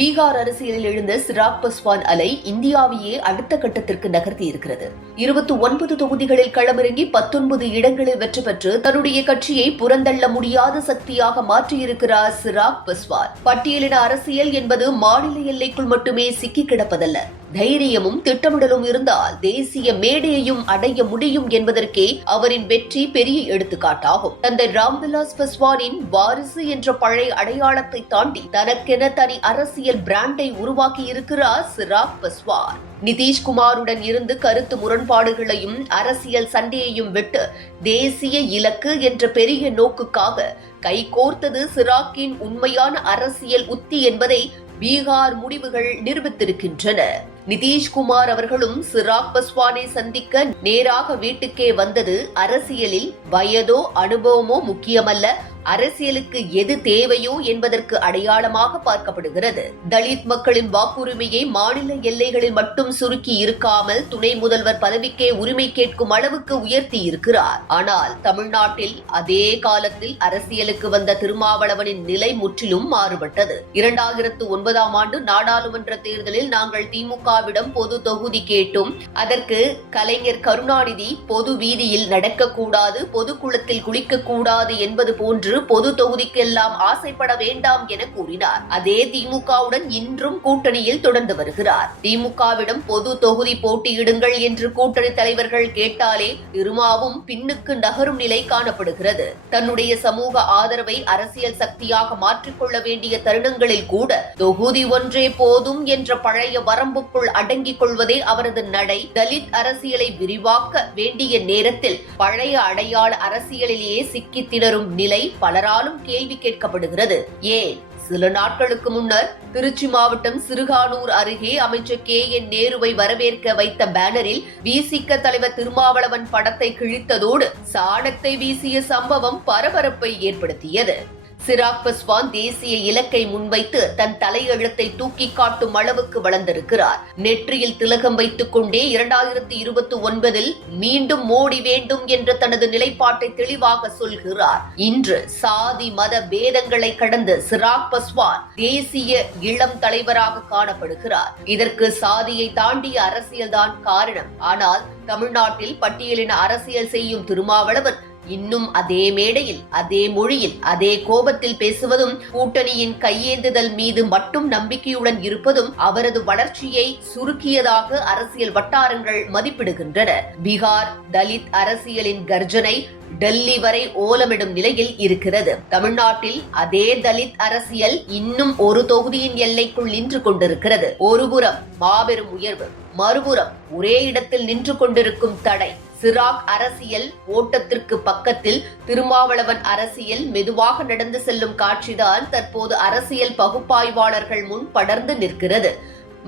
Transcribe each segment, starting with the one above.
பீகார் அரசியலில் எழுந்த சிராக் பஸ்வான் அலை இந்தியாவையே அடுத்த கட்டத்திற்கு நகர்த்தி இருக்கிறது. இருபத்தி ஒன்பது தொகுதிகளில் களமிறங்கி பத்தொன்பது இடங்களில் வெற்றி பெற்று தன்னுடைய கட்சியை புறந்தள்ள முடியாத சக்தியாக மாற்றியிருக்கிறார் சிராக் பஸ்வான். பட்டியலின அரசியல் என்பது மாநில எல்லைக்குள் மட்டுமே சிக்கி கிடப்பதல்ல. தைரியமும் திட்டமிடலும் இருந்தால் தேசிய மேடையையும் அடைய முடியும் என்பதற்கே அவரின் வெற்றி பெரிய எடுத்துக்காட்டாகும். தந்தை ராம்விலாஸ் பஸ்வானின் வாரிசு என்ற பழைய அடையாளத்தை தாண்டி தனக்கென தனி அரசியல் பிராண்டை உருவாக்கி இருக்கிறார் சிராக் பஸ்வான். நிதிஷ்குமாருடன் இருந்து கருத்து முரண்பாடுகளையும் அரசியல் சண்டையையும் விட்டு தேசிய இலக்கு என்ற பெரிய நோக்குக்காக கைகோர்த்தது சிராக்கின் உண்மையான அரசியல் உத்தி என்பதை பீகார் முடிவுகள் நிரூபித்திருக்கின்றன. நிதிஷ்குமார் அவர்களும் சிராக் பஸ்வானை சந்திக்க நேராக வீட்டுக்கே வந்தது அரசியலில் வயதோ அனுபவமோ முக்கியமல்ல. அரசியலுக்கு எது தேவையோ என்பதற்கு அடையாளமாக பார்க்கப்படுகிறது. தலித் மக்களின் வாக்குரிமையை மாநில எல்லைகளில் மட்டும் சுருக்கி இருக்காமல் துணை முதல்வர் பதவிக்கே உரிமை கேட்கும் அளவுக்கு உயர்த்தி இருக்கிறார் ஆனால் தமிழ்நாட்டில் அதே காலத்தில் அரசியலுக்கு வந்த திருமாவளவனின் நிலை முற்றிலும் மாறுபட்டது. இரண்டாயிரத்து ஒன்பதாம் ஆண்டு நாடாளுமன்ற தேர்தலில் நாங்கள் திமுகவிடம் பொது தொகுதி கேட்டும். அதற்கு கலைஞர் கருணாநிதி பொது வீதியில் நடக்கக்கூடாது பொதுக்குளத்தில் குளிக்கக்கூடாது என்பது போன்று என்று பொது தொகுதிக்கெல்லாம் ஆசைப்பட வேண்டாம் என கூறினார். அதே திமுகவுடன் இன்றும் கூட்டணியில் தொடர்ந்து வருகிறார். திமுகவிடம் பொது தொகுதி போட்டியிடுங்கள் என்று கூட்டணி தலைவர்கள் கேட்டாலே இருமாவும் பின்னுக்கு நகரும் நிலை காணப்படுகிறது. தன்னுடைய சமூக ஆதரவை அரசியல் சக்தியாக மாற்றிக்கொள்ள வேண்டிய தருணங்களில் கூட தொகுதி ஒன்றே போதும் என்ற பழைய வரம்புக்குள் அடங்கிக் கொள்வதே அவரது நடை. தலித் அரசியலை விரிவாக்க வேண்டிய நேரத்தில் பழைய அடையாள அரசியலிலேயே சிக்கி திணறும் நிலை பலராலும் கேள்வி கேட்கப்படுகிறது. ஏன்? சில நாட்களுக்கு முன்னர் திருச்சி மாவட்டம் சிறுகானூர் அருகே அமைச்சர் கே. என். நேருவை வரவேற்க வைத்த பேனரில் விசிக தலைவர் திருமாவளவன் படத்தை கிழித்ததோடு சாணத்தை வீசிய சம்பவம் பரபரப்பை ஏற்படுத்தியது. சிராக் பஸ்வான் தேசிய இலக்கை முன்வைத்து தன் தலையெழுத்தை தூக்கி காட்டும் அளவுக்கு வளர்ந்திருக்கிறார். நெற்றியில் திலகம் வைத்துக் கொண்டே இரண்டாயிரத்தி இருபத்தி ஒன்பதில் மீண்டும் மோடி வேண்டும் என்ற தனது நிலைப்பாட்டை தெளிவாக சொல்கிறார். இன்று சாதி மத பேதங்களை கடந்து சிராக் பஸ்வான் தேசிய இளம் தலைவராக காணப்படுகிறார். இதற்கு சாதியை தாண்டிய அரசியல்தான் காரணம். ஆனால் தமிழ்நாட்டில் பட்டியலின அரசியல் செய்யும் திருமாவளவன் இன்னும் அதே மேடையில் அதே மொழியில் அதே கோபத்தில் பேசுவதும் கூட்டணியின் கையேந்துதல் மீது மட்டும் நம்பிக்கையுடன் இருப்பதும் அவரது வளர்ச்சியை சுருக்கியதாக அரசியல் வட்டாரங்கள் மதிப்பிடுகின்றன. பீகார் தலித் அரசியலின் கர்ஜனை டெல்லி வரை ஓலமிடும் நிலையில் இருக்கிறது. தமிழ்நாட்டில் அதே தலித் அரசியல் இன்னும் ஒரு தொகுதியின் எல்லைக்குள் நின்று கொண்டிருக்கிறது. ஒருபுறம் மாபெரும் உயர்வு மறுபுறம் ஒரே இடத்தில் நின்று கொண்டிருக்கும் தடை. சிராக் அரசியல் ஓட்டத்திற்கு பக்கத்தில் திருமாவளவன் அரசியல் மெதுவாக நடந்து செல்லும் காட்சிதான் தற்போது அரசியல் பகுப்பாய்வாளர்கள் முன் படர்ந்து நிற்கிறது.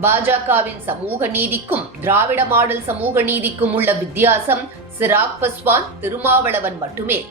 பாஜகவின் சமூக நீதிக்கும் திராவிட மாடல் சமூக நீதிக்கும் உள்ள வித்தியாசம் சிராக் பஸ்வான் திருமாவளவன் மட்டுமே.